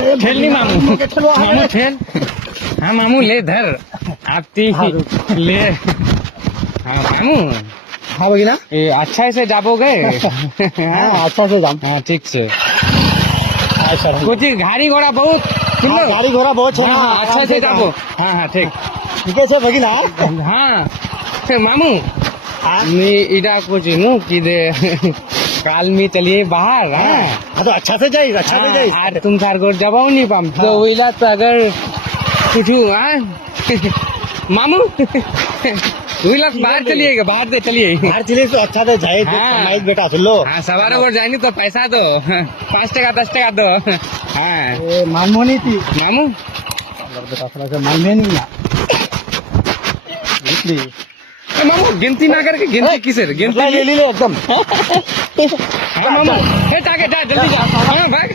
ठेल नहीं मामू, मामू ठेल। हाँ मामू ले धर, आप ती ले। हाँ मामू, हाँ भगिना ये अच्छा से जाबोगे? हाँ अच्छा से जाम हाँ ठीक से। अच्छा कुछ गाड़ी घोड़ा बहुत हाँ, गाड़ी घोड़ा बहुत है हाँ अच्छा से जाबो। हाँ हाँ ठीक। ठीक है भगिना हाँ मामू हाँ इडा कुछ नु कि दे काल में चलिए बाहर। हाँ हाँ तो अच्छा से जाइए अच्छा से जाइए आज तुम सार गोर जबाओ नहीं पाम तो वहीला तो अगर कुछ हाँ मामू वहीला बाहर चलिएगा, बाहर से चलिए। बाहर चलिए तो अच्छा से जाए तो हाँ। कमाई बेटा सुन लो हाँ सवार ओवर जाएंगे तो पैसा दो 5 टका 10 टका दो। हाँ मामू नहीं थी मामू बेटा थोड़ा सा मालूम नहीं ना इसलिए मामू गिनती ना करके गिनती किसे गिनती ले ले एकदम हाँ मामू हे जाके जा जल्दी जा। हाँ भाग